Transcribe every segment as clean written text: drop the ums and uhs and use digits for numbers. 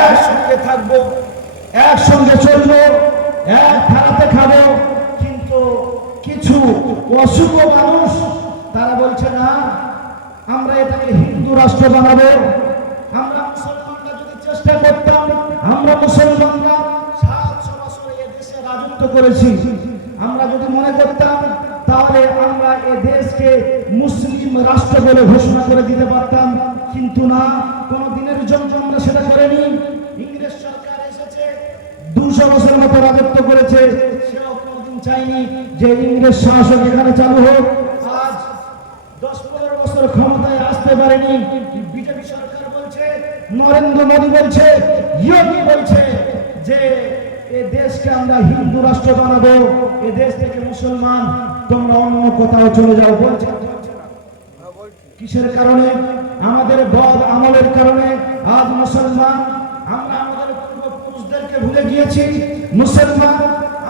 একসঙ্গে থাকবো, একসঙ্গে চলবো, এক থালাতে খাবো। কিন্তু কিছু অশুভ মানুষ তারা বলছে না, আমরা এটাকে হিন্দু রাষ্ট্র বানাবো। আমরা মুসলমানরা যদি চেষ্টা করতাম, আমরা মুসলমানরা 700 বছর এ দেশে রাজত্ব করেছি, আমরা যদি মনে করতাম তাহলে আমরা এ দেশকে মুসলিম রাষ্ট্র বলে ঘোষণা করে দিতে পারতাম। কিন্তু না, কোনো দিনের জন্য আমরা সেটা করিনি। ইংরেজ সরকার এসেছে, 200 বছর মতো রাজত্ব করেছে, সেও কোনোদিন চাইনি যে ইংরেজ শাসক এখানে চালু হোক। আজ 10-15 বছর ক্ষমতায় আসতে পারেনি। বিজেপি সরকার বলছে, নরেন্দ্র মোদী বলছে, যোগী বলছে যে এ দেশকে আমরা হিন্দু রাষ্ট্র বানাবো, এ দেশ থেকে মুসলমান তোমরা অন্য কোথাও চলে যাও। বলছে কিসের কারণে? আমাদের বদ আমলের কারণে আজ মুসলমান আমরা আমাদের পূর্বপুরুষদেরকে ভুলে গিয়েছি। মুসলমান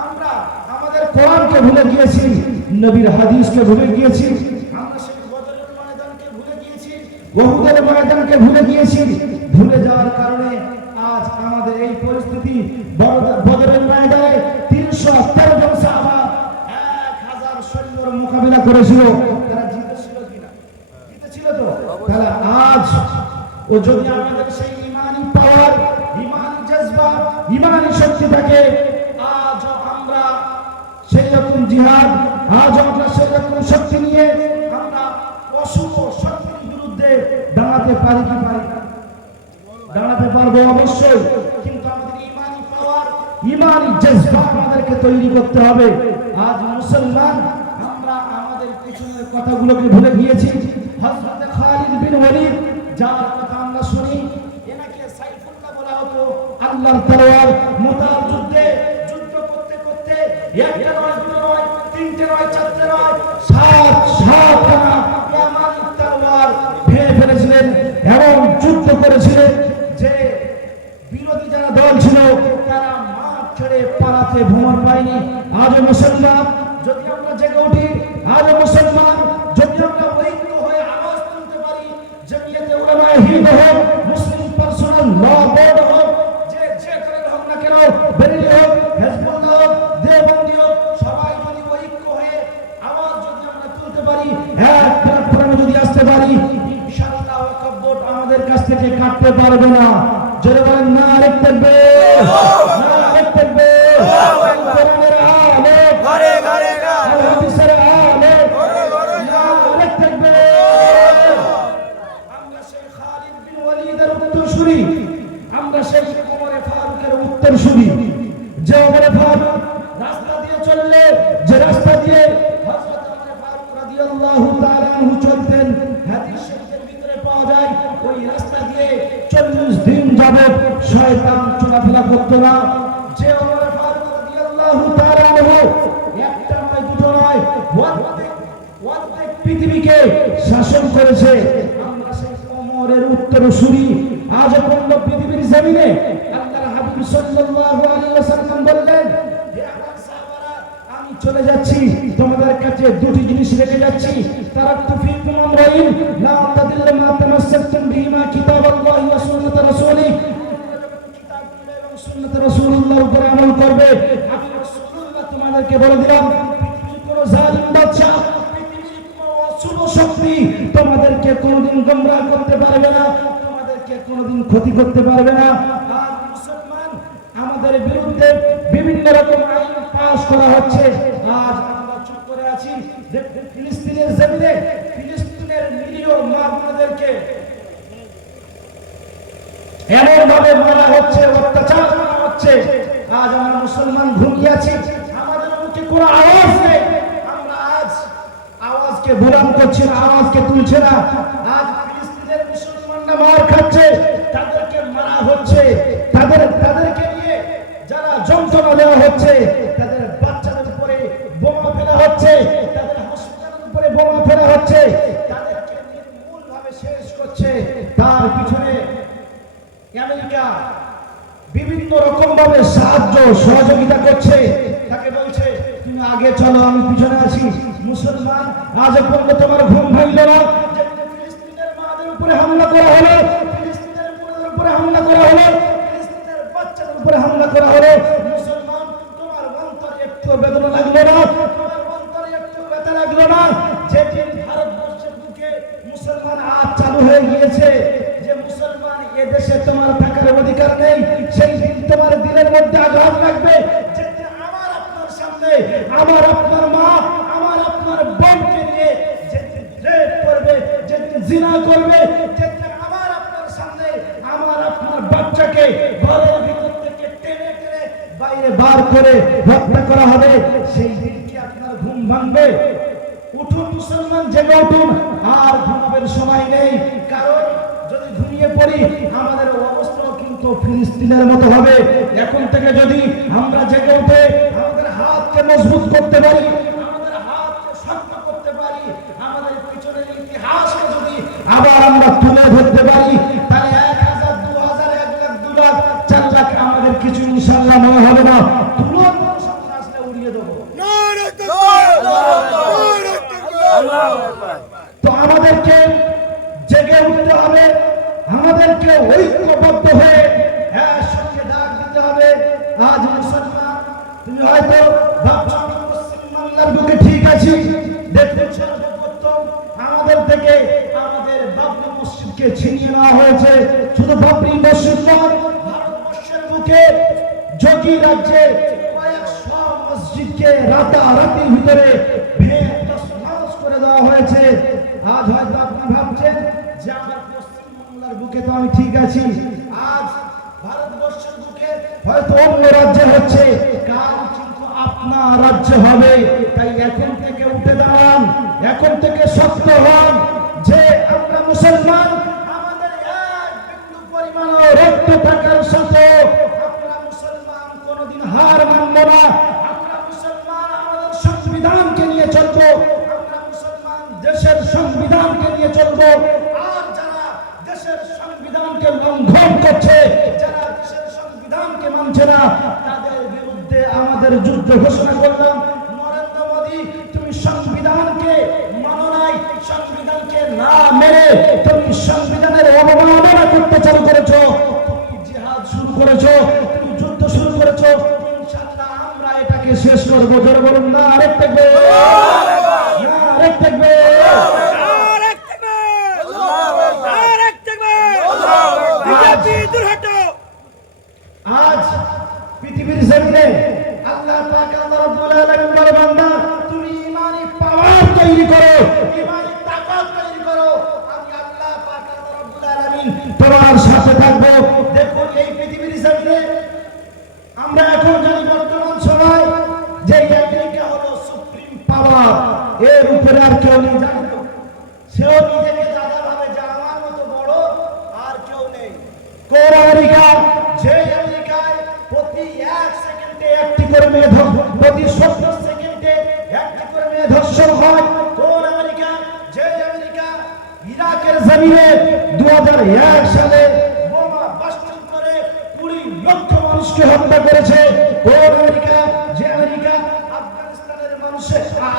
আমরা আমাদের কোরআনকে ভুলে গিয়েছি, নবীর হাদিসকে ভুলে গিয়েছি, আমরা সেই বদরের ময়দানকে ভুলে গিয়েছি, উহুদের ময়দানকে ভুলে গিয়েছি। ভুলে যাওয়ার কারণে আজ আমাদের এই পরিস্থিতি। বদরের ময়দানে 313 জন সাহাবা 1000 সৈন্যর মোকাবিলা করেছিল। তারা জিতেছিল কিনা? জিতেছিল তো। তাহলে আজ ও যদি আমাদের সেই ইমানি পাওয়ার, ইমানি জজবা, ইমানি শক্তি থাকে, আজ আমরা সেই রকম জিহাদ, আজ আমরা সেই রকম শক্তি নিয়ে আমরা অশুভ শক্তির বিরুদ্ধে দাঁড়াতে পারি কি পারি না? দাঁড়াতে পারবো অবশ্যই। কিন্তু আমাদের ইমানি পাওয়ার, ইমানি জজবা আমাদেরকে তৈরি করতে হবে। আজ মুসলমান আমরা আমাদের পিছনের কথাগুলোকে ভুলে গিয়েছি। হযরত খালিদ বিন ওয়ালিদ, যার কথা আমরা শুনি, এনাকে সাইফুল্লাহ বলা হতো। আল্লাহর তলোয়ার মুতার যুদ্ধে যুদ্ধ করতে করতে একটা নয়, দুটো নয়, তিনটে নয়, চারটে নয়, 7 টানা ইয়ামানি তলোয়ার ভেঙে ফেলেছিলেন এবং যুদ্ধ করেছিলেন যে বিরোধী যারা দল ছিল তারা মাঠ ছেড়ে পালাতে ভ্রমণ পায়নি। আজ মুসলমান যদি আমরা জেগে উঠি, আজ মুসলমান যদি আমরা ঐক্য হয়ে আওয়াজ তুলতে পারি, জমিয়তে উলামায়ে হিন্দ হোক, মুসলিম পার্সোনাল ল বোর্ড হোক, যে করে হোক না কেন, বেরেলি হোক, হিজবুল্লাহ হোক, দেওবন্দি হোক, সবাই যদি ঐক্য হয়ে আওয়াজ যদি আমরা তুলতে পারি, এক প্ল্যাটফর্মে যদি আসতে পারি, ইনশাআল্লাহ ওয়াকফ বোর্ড আমাদের কাছ থেকে কাটতে পারবে না। জোরে বলেন নারে তাকবীর, নারে তাকবীর। কোরআনের আলো ঘরে ঘরে, হাদিসের আলো ঘরে ঘরে, নারে তাকবীর। আমরা সেই খালিদ বিন ওয়ালিদের উত্তরসূরি, আমরা সেই ওমর ফারুকের উত্তরসূরি। যে ওমর ফারুক রাস্তা দিয়ে চললে, যে রাস্তা দিয়ে হযরত ওমর ফারুক রাদিয়াল্লাহু তাআলা আনহু চলতেন, হাদিস শরীফের ভিতরে পাওয়া যায় ওই রাস্তা দিয়ে 40 দিন যাবত শয়তান চলাফেরা করতো না। যে ওমর ফারুক রাদিয়াল্লাহু তাআলা আনহু একটা নয়, দুটো নয়, অর্ধেক পৃথিবীকে শাসন করেছে। আমরা সেই ওমরের উত্তরসূরি। আজ পর্যন্ত পৃথিবীর জমিনে আল্লাহর হাবিব সাল্লাল্লাহু আলাইহি ওয়াসাল্লাম বললেন, হে আমার সাহাবারা, আমি চলে যাচ্ছি, তোমাদের কাছে দুটি জিনিস রেখে যাচ্ছি। তারাকতু ফীকুম আমরাইন লা তাদিল্লু মা তামাসসাকতুম বিহিমা কিতাবাল্লাহি ওয়া সুন্নাত রাসূলিহি। কিতাবুল্লাহ এবং সুন্নাত রাসূলুল্লাহর উপর আমল করবে। আমি রাসূলুল্লাহ তোমাদেরকে বলে দিলাম, পৃথিবীর কোন জালিম বাদশা, পৃথিবীর কোন অশুভ শক্তি তোমাদেরকে কোনোদিন গোমরাহ করতে পারবে না, তোমাদেরকে কোনোদিন ক্ষতি করতে পারবে না। আর মুসলমান আমাদের বিরুদ্ধে বিভিন্ন রকম আইন পাস করা হচ্ছে। আজ আমরা চুপ করে আছি। ফিলিস্তিনের জমিনে ফিলিস্তিনের নিরীহ মা-বোনেদেরকে এমন ভাবে মারা হচ্ছে, অত্যাচার করা হচ্ছে। আজ আমরা মুসলমান ঘুমিয়ে আছি, আমাদের মুখে কোনো আওয়াজ নেই। আমরা আজ আওয়াজকে বুলন্দ করছি না, আওয়াজকে তুলছে না। আজ ফিলিস্তিনের মুসলমানরা মার খাচ্ছে, তাদেরকে মারা হচ্ছে, তাদেরকে নিয়ে যারা যন্ত্রণা দেওয়া হচ্ছে, তাদের বাচ্চাদের উপরে বোমা ফেলা হচ্ছে, তাদের হসপিটালের উপরে বোমা ফেলা হচ্ছে, তাদেরকে নির্মূলভাবে শেষ করছে। তার পিছনে আমেরিকা বিভিন্ন রকম ভাবে সাহায্য সহযোগিতা করছে। তাকে বলছে তুমি আগে চলো, আমি পিছনে আছি। মুসলমান আজ পর্যন্ত তোমার ঘুম ভাঙল না? ফিলিস্তিনের মাদের উপরে হামলা করা হলো, ফিলিস্তিনের উপরে হামলা করা হলো, মুসলমান তোমার অন্তরে একটু বেদনা লাগলো না, তোমার অন্তরে একটু ব্যথা লাগলো না? যেদিন ভারতবর্ষের বুকে মুসলমান আজ চালু হয়ে গিয়েছে যে মুসলমান এ দেশে তোমার থাকার অধিকার নেই, সেই দিন তোমার দিলের মধ্যে আঘাত লাগবে। যেদিন আমার আপনার সামনে আমার আপনার মা আমার আপনার বোনকে নিয়ে যেদিন রেপ করবে, যেদিন জিনা করবে, যেদিন আমার আপনার সামনে আমার আপনার বাচ্চাকে ঘরের ভিতর থেকে টেনে টেনে বাইরে বার করে হত্যা করা হবে, সেই দিন কি আপনার ঘুম ভাঙবে? উঠুন মুসলমান, জেগে উঠুন, আর ঘুমাবের সময় নেই। কারণ যদি ঘুমিয়ে পড়ি আমাদের অবস্থা কিন্তু ফিলিস্তিনের মতো হবে। এখন থেকে যদি আমরা জেগে উঠে আমাদের হাতকে মজবুত করতে পারি, আমাদের হাতকে শক্ত করতে পারি, আমাদের পিছনের ইতিহাসকে যদি আবার আমরা তুলে ধরতে পারি, তাহলে 1000, 2000, 1 লাখ, 2 লাখ, 4 লাখ আমাদের কিছু ইনশাআল্লাহ মনে হবে না। তুলন সন্ত্রাসকে উড়িয়ে দেবো। তো আমাদেরকে জেগে উঠতে হবে, আমাদেরকে ঐক্যবদ্ধ হয়ে একসঙ্গে ডাক দিতে হবে। আজ মুসলমান, তুমি হয়তো ভাবছো আমি পশ্চিম বাংলার বুকে ঠিক আছি, দেখুন সর্বপ্রথম আমাদের থেকে আমাদের বাবরি মসজিদকে ছিনিয়ে নেওয়া হয়েছে। শুধু বাবরি মসজিদ নয়, ভারতবর্ষের বুকে যোগী রাজ্যে কয়েকশো মসজিদকে রাতারাতির ভিতরে করে দেওয়া হয়েছে। আজ হয়তো আপনি ভাবছেন যে আমার পশ্চিম বাংলার বুকে তো আমি ঠিক আছি, আজ ভারতবর্ষের বুকে হয়তো অন্য রাজ্যে হচ্ছে, কাল কিন্তু আপনার রাজ্যে হবে। তাই এখন থেকে উঠে দাঁড়ান, এখন থেকে শক্ত হন যে আমরা মুসলমান, আমাদের এক বিন্দু পরিমাণ রক্ত থাকার সাথে আমরা মুসলমান কোনোদিন হার মানব না। আমরা মুসলমান আমাদের সংবিধানকে নিয়ে চলবো, দেশের সংবিধানকে নিয়ে চলবো। আর যারা দেশের সংবিধানকে লঙ্ঘন করছে, যারা দেশের সংবিধানকে মানছে না, তাদের বিরুদ্ধে আমাদের যুদ্ধ ঘোষণা করলাম। নরেন্দ্র মোদী, তুমি সংবিধানকে মানো নাই, সংবিধানকে না মেনে তুমি সংবিধানের অবমাননা করতে চালু করেছো, তুমি জিহাদ শুরু করেছো, তুমি যুদ্ধ শুরু করেছো। ইনশাআল্লাহ আমরা এটাকে শেষ করবো। জোরে বলুন না আরেক থাকবে, আরেক থাকবে, আজ পৃথিবীর জমিনে আল্লাহ পাক আল্লাহ রাব্বুল আলামিন বলে, বান্দা তুমি ঈমানি পাওয়ার তৈরি করো, ঈমানি তাকত তৈরি করো, আমি আল্লাহ পাক আল্লাহ রাব্বুল আলামিন তোমার সাথে থাকবো। দেখুন এই পৃথিবীর জমিনে আমরা এখন জানি বর্তমান সময় যে আমেরিকা হলো সুপ্রিম পাওয়ার, এর উপরে আর কেউ নেই। জানি তো সেও নিজেকে দাদা ভাবে যে আমার মতো বড় আর কেউ নেই। কোন আমেরিকা? যে আমেরিকায় প্রতি 1 সেকেন্ডে একটি করে মেয়ে ধর্ষণ, প্রতি 70 সেকেন্ডে একটি করে মেয়ে ধর্ষণ হয়। কোন আমেরিকা? যে আমেরিকা ইরাকের জমিনে 2001 সালে বোমা বাস্টিং করে 20 লক্ষ মানুষকে হত্যা করেছে। কোন আমেরিকা? যে আমেরিকা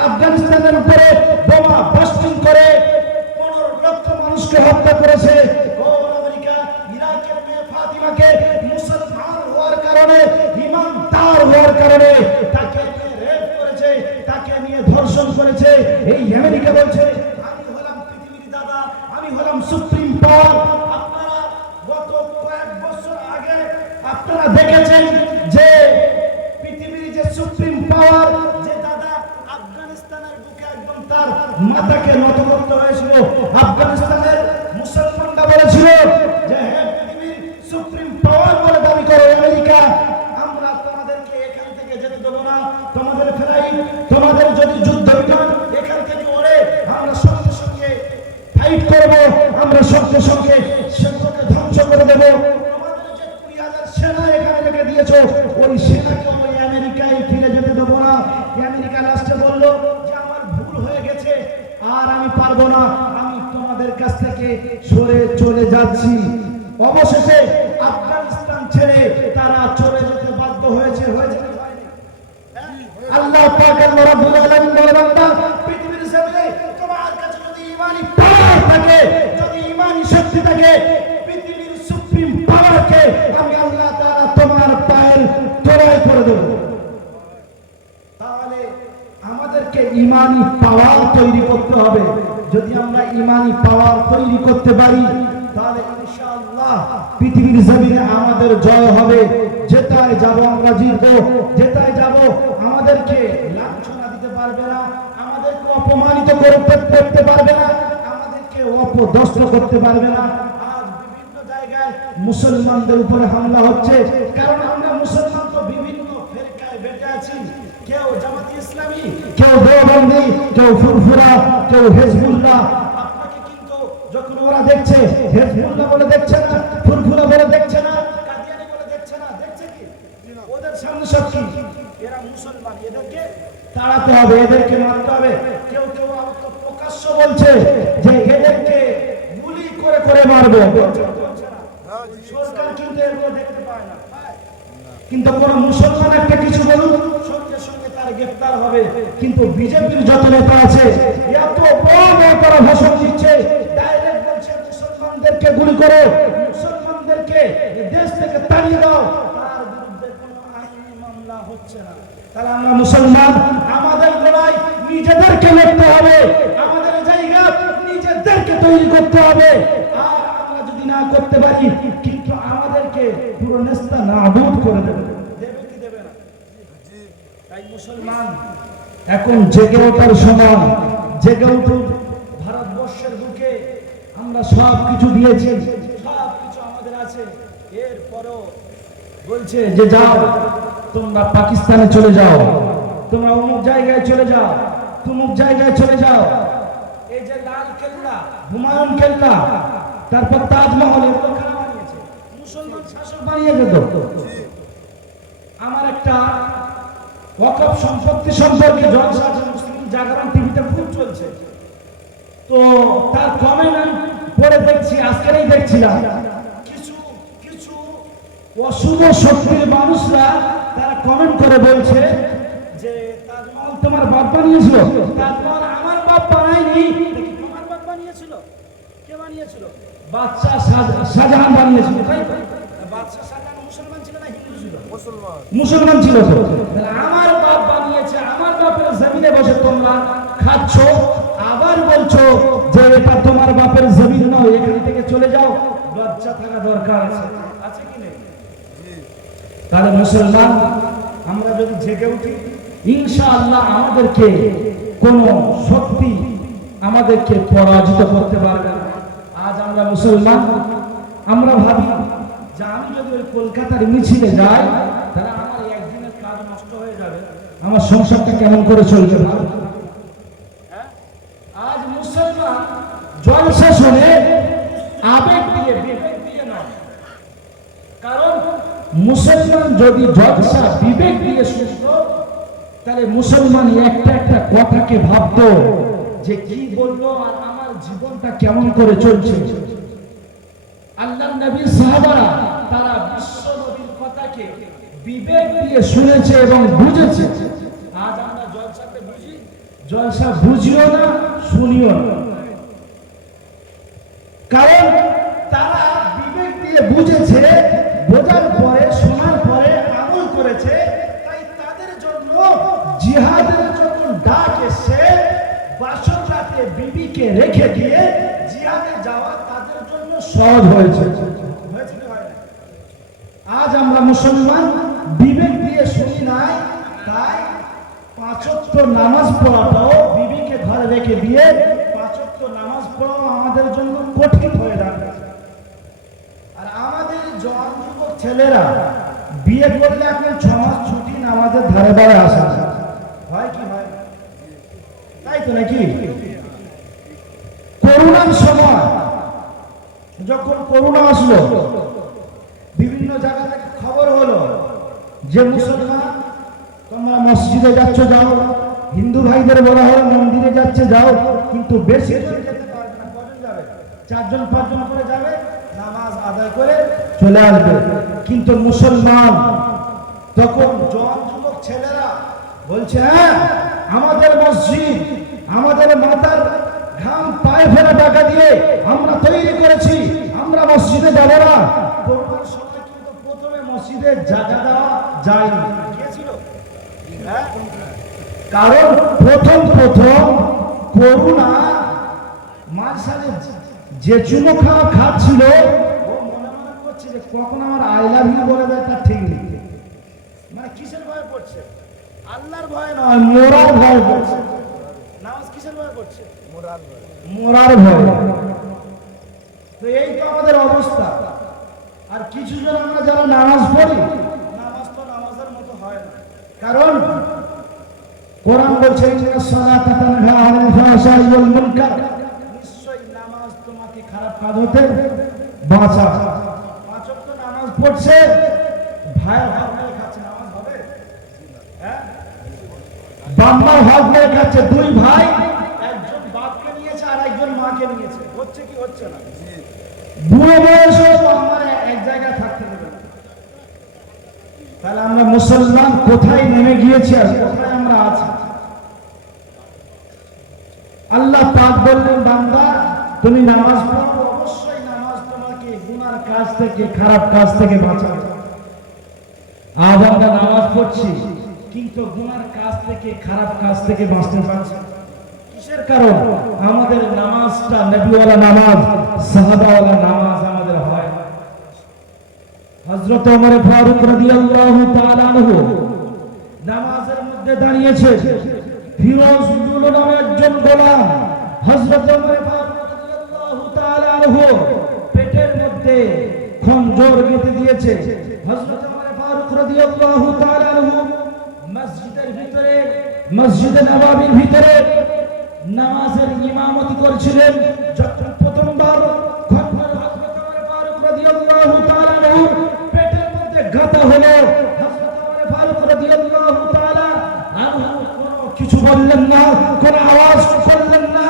আফগানিস্তানের উপরে বোমা বাস্টিং করে 15 লক্ষ মানুষকে হত্যা করেছে। কোন আমেরিকা? ইরাকের মেয়ে ফাতিমাকে মুসলমান হওয়ার কারণে, ইমানদার হওয়ার কারণে তাকে নিয়ে রেপ করেছে, তাকে নিয়ে ধর্ষণ করেছে। এই আমেরিকা বলছে আমি হলাম পৃথিবীর দাদা, আমি হলাম সুপ্রিম পাওয়ার। আপনারা গত কয়েক বছর আগে আপনারা দেখেছেন যে পৃথিবীর যে সুপ্রিম পাওয়ার, যে দাদা আফগানিস্তানের বুকে একদম তার মাথাকে নত করতে হয়েছিল। আফগানিস্তানের মুসলমানরা বলেছিল যে হ্যাঁ পৃথিবীর সুপ্রিম পাওয়ার বলে দাবি করো আমেরিকা, আমরা তোমাদেরকে এখান থেকে যেতে দেবো না, তোমাদের ফ্লাইট, তোমাদের যদি যুদ্ধ বিমান এখান থেকে ওড়ে আমরা সঙ্গে সঙ্গে ফাইট করব, আমরা সঙ্গে সঙ্গে সেগুলোকে ধ্বংস করে দেবো। আমাদের যে 20,000 সেনা এখানে রেখে দিয়েছো, ওই সেনাকে ওই আমেরিকায় ফিরে যেতে দেবো না। আমেরিকা লাস্টে বললো যে আমার ভুল হয়ে গেছে, আর আমি পারবো না, আমি তোমাদের কাছ থেকে সরে চলে যাচ্ছি। অবশেষে আফগানিস্তান ছেড়ে তারা চলে যেতে বাধ্য হয়েছে। আল্লাহ পাক আল্লাহ রাব্বুল আলামিন বলে, বান্দা পৃথিবীর জমিনে তোমার কাছে যদি ঈমানি পাওয়ার থাকে, যদি ঈমানি শক্তি থাকে, পৃথিবীর সুপ্রিম পাওয়ারকে আমি আল্লাহ তাআলা তোমার পায়ের ইমানি পাওয়ার তৈরি করতে হবে। যদি আমরা ইমানি পাওয়ার তৈরি করতে পারি তাহলে ইনশাআল্লাহ পৃথিবীর জমিনে আমাদের জয় হবে। যেটাই যাব আমরা জিতবো, যেটাই যাব আমাদেরকে লাঞ্ছনা দিতে পারবে না, আমাদেরকে অপমানিত করতে পারবে না, আমাদেরকে অপদস্থ করতে পারবে না। আজ বিভিন্ন জায়গায় মুসলমানদের উপরে হামলা হচ্ছে, কারণ আমরা মুসলমান তো বিভিন্ন ফেরকায় বেঁচে আছি। কেউ জামাত ইসলামী, কেউ দেওবন্দি, কেউ ফুরফুরা, কেউ হিজবুল্লাহ। আপনাকে কিন্তু যখন ওরা দেখছে হিজবুল্লাহ বলে দেখছে না, ফুরফুরা বলে দেখছে না, কাদিয়ানি বলে দেখছে না, দেখছে কি ওদের সামনে সব কি এরা মুসলমান, এদেরকে তাড়াতে হবে, এদেরকে মারতে হবে। কেউ কেউ তো প্রকাশ্য বলছে যে এদেরকে গুলি করে করে মারবে। সরকার কিন্তু এগুলো দেখতে পায় না, কিন্তু কোন মুসলমান একটা কিছু বলুন সঙ্গে সঙ্গে তার গ্রেফতার হবে। কিন্তু বিজেপির যত নেতা আছে এত বড় বড় ভাষণ দিচ্ছে, ডাইরেক্ট বলছে মুসলমানদেরকে গুলি করো, মুসলমানদেরকে দেশ থেকে তাড়িয়ে দাও, তার বিরুদ্ধে কোনো আইনি মামলা হচ্ছে না। তাহলে আমরা মুসলমান, আমাদের লড়াই নিজেদেরকে লড়তে হবে, আমাদের জায়গা নিজেদেরকে তৈরি করতে হবে। আর আমরা যদি না করতে পারি কিন্তু আমাদেরকে পুরো নেস্তা নাবুদ করে দেবে। দেবে কি দেবে না? তাই মুসলমান এখন জেগে ওঠার সময়, জেগে উঠুন। ভারতবর্ষের বুকে আমরা সব কিছু দিয়েছি, সব কিছু আমাদের আছে, এরপরও বলছে যে যাও তোমরা পাকিস্তানে চলে যাও, তোমরা অমুক জায়গায় চলে যাও, তুমুক জায়গায় চলে যাও। এই যে লাল কেল্লা, হুমায়ুন কেল্লা, তারপর তাজমহল, এগুলো কারা বানিয়েছে? মুসলমান শাসক বানিয়েছে তো। আমার একটা ওয়াকফ সম্পত্তি সম্পর্কে জলসা মুসলিম জাগরণ টিভিতে খুব চলছে, তো তার কমেন্ট আমি পড়ে দেখছি, আজকেরই দেখছিলাম। কিছু কিছু অশুভ শক্তির মানুষরা তারা কমেন্ট করে বলছে যে তাজমহল তোমার বাপ বানিয়েছিল। তাজমহল আমার বাপ বানায়নি, তোমার বাপ বানিয়েছিল। কে বানিয়েছিল? বাদশাহ শাহজাহান বানিয়েছিল। তাই বাদশাহ শাহজাহান মুসলমান ছিল না হিন্দু ছিল? মুসলমান ছিল। তো আমার বাপ বানিয়েছে, আমার বাপের জমিনে বসে তোমরা খাচ্ছ, আবার বলছো যে এটা তোমার বাপের জমিন নয়, এখান থেকে চলে যাও। লজ্জা থাকা দরকার আছে, আছে কি নেই? তাহলে মুসলমান আমরা যদি জেগে উঠি ইনশাআল্লাহ আমাদেরকে কোন শক্তি আমাদেরকে পরাজিত করতে পারবে না। আজ আমরা মুসলমান, আমরা ভাবি যে আমি যদি ওই কলকাতার মিছিলে যাই তাহলে আমার একদিনের কাজ নষ্ট হয়ে যাবে, আমার সংসারটা কেমন করে চলবে। আজ মুসলমান জলসা শুনে আবেগ দিয়ে, বিবেক দিয়ে নয়। কারণ মুসলমান যদি জলসা বিবেক দিয়ে শুনতো তাহলে মুসলমান একটা একটা কথাকে ভাবতো যে কি বললো আর আমার জীবনটা কেমন করে চলছে। আল্লাহ নবীর সাহাবারা তারা বিশ্ব নবীর কথাকে বিবেক দিয়ে শুনেছে এবং বুঝেছে। আজ আমরা জলসাতে বুঝি, জলসা বুঝিও না, শুনিও না। কারণ তারা বিবেক দিয়ে বুঝেছে, বোঝার পরে, শোনার পরে আমল করেছে। তাই তাদের জন্য জিহাদের জন্য ডাক এসে বাসর রাতে বিবিকে রেখে দিয়ে জিহাদে যাওয়া তাদের জন্য সহজ হয়েছে। আজ আমরা মুসলমান বিবেক দিয়ে শুনি নাই, তাই পাঁচ ওয়াক্ত নামাজ পড়াটাও বিবিকে ঘরে রেখে দিয়ে পাঁচ ওয়াক্ত নামাজ পড়াও আমাদের জন্য কঠিন হয়ে দাঁড়ায়। আর আমাদের জওয়ান যুবক ছেলেরা বিয়ে করলে এখন 6 মাস ছুটি নামাজের ধারে ধারে আসা হয় কি হয়? তাই তো নাকি? করোনার সময় যখন করোনা আসলো, বিভিন্ন জায়গা থেকে খবর হলো যে মুসলমান তোমরা মসজিদে যাচ্ছ যাও, হিন্দু ভাইদের বলা হলো মন্দিরে যাচ্ছে যাও, কিন্তু বেশি জন যেতে পারবে না। কজন যাবে? 4 জন 5 জন করে যাবে, নামাজ আদায় করে চলে আসবে। কিন্তু মুসলমান তখন জওয়ান যুবক ছেলেরা বলছে হ্যাঁ আমাদের মসজিদ, আমাদের মাতার ঘাম পায়ে ফেলে টাকা দিয়ে আমরা তৈরি করেছি, আমরা মসজিদে যাব না। করোনার সময় কিন্তু প্রথমে মসজিদে জায়গা দেওয়া যায়নি, গিয়েছিল কারণ প্রথম করুণা মাঝখানে যে চুমো খাচ্ছিল ও মনে মনে করছে যে কখন আমার আই লাভ ইউ বলে দেয় তার ঠিক নেই। মানে কিসের ভয়ে পড়ছে? আল্লাহর ভয় নয়, মোরার ভয় পড়ছে। নামাজ কিসের ভয়ে পড়ছে? মোরার ভয়। তো এই তো আমাদের অবস্থা। আর কিছু জন আমরা যারা নামাজ পড়ি, নামাজ তো নামাজের মতো হয় না। কারণ কোরআন বলছে ইন্না সালাতা তানহা আনিল ফাহশাই ওয়াল মুনকার, নিশ্চয়ই নামাজ তোমাকে খারাপ কাজ হতে বাঁচায়। পাঁচ ওয়াক্ত নামাজ পড়ছে, ভাইয়ের হক মেরে খাচ্ছে, নামাজ হবে? হ্যাঁ, বাম্মার হক মেরে খাচ্ছে। দুই ভাই, একজন বাপকে নিয়েছে আর একজন মাকে নিয়েছে, হচ্ছে কি হচ্ছে না? বুড়ো বয়সে বাম্মার এক জায়গায় থাকতে দেবে না। তাহলে আমরা মুসলমান কোথায় নেমে গিয়েছি আর কোথায় আমরা আছি? আল্লাহ পাক বললেন, বান্দা তুমি নামাজ পড়ো, অবশ্যই নামাজ তোমাকে গুনার কাজ থেকে, খারাপ কাজ থেকে বাঁচাবে। আজ আমরা নামাজ পড়ছি কিন্তু গুনার কাজ থেকে, খারাপ কাজ থেকে বাঁচতে পারছি। কিসের কারণ? আমাদের নামাজটা নবীওয়ালা নামাজ, সাহাবাওয়ালা নামাজ আমাদের হয়। হযরত ওমর ফারুক রাদিয়াল্লাহু তাআলা আনহু নামাজের মধ্যে দাঁড়িয়েছে, ফিরোজ দুলু নামে একজন গোলাম হযরত ওমর ফারুক রাদিয়াল্লাহু তাআলা আনহু পেটের মধ্যে খঞ্জর গেঁথে দিয়েছে। হযরত ওমর ফারুক রাদিয়াল্লাহু তাআলা আনহু মসজিদের ভিতরে, মসজিদে নববীর ভিতরে নামাজের ইমামতি করছিলেন। যখন প্রথমবার খঞ্জর হযরত ওমর ফারুক রাদিয়াল্লাহু তাআলা আনহু পেটের মধ্যে গাঁথা হলো, হযরত ওমর ফারুক রাদিয়াল্লাহু তাআলা আনহু কিছু বললেন না, কোন আওয়াজ করলেন না,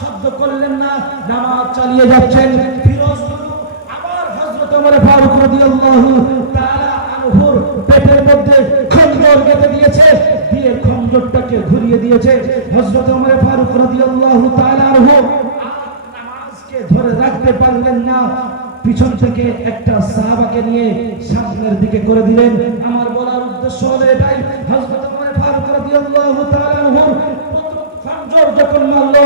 শব্দ করলেন না, নামাজ চালিয়ে যাচ্ছেন। ফিরোজ আবার হযরত ওমর ফারুক রাদিয়াল্লাহু তাআলা আনহুর পেটের মধ্যে খঞ্জর গেঁথে দিয়েছে, দিয়ে খঞ্জরটাকে ঘুরিয়ে দিয়েছে। হযরত ওমর ফারুক রাদিয়াল্লাহু তাআলা আনহু নামাজকে ধরে রাখতে পারলেন না, পিছন থেকে একটা সাহাবাকে নিয়ে সামনের দিকে করে দিলেন। আমার বলার উদ্দেশ্য হলো এটাই, হযরত ওমর ফারুক রাদিয়াল্লাহু তাআলা আনহু প্রথম খঞ্জর যখন মারলো,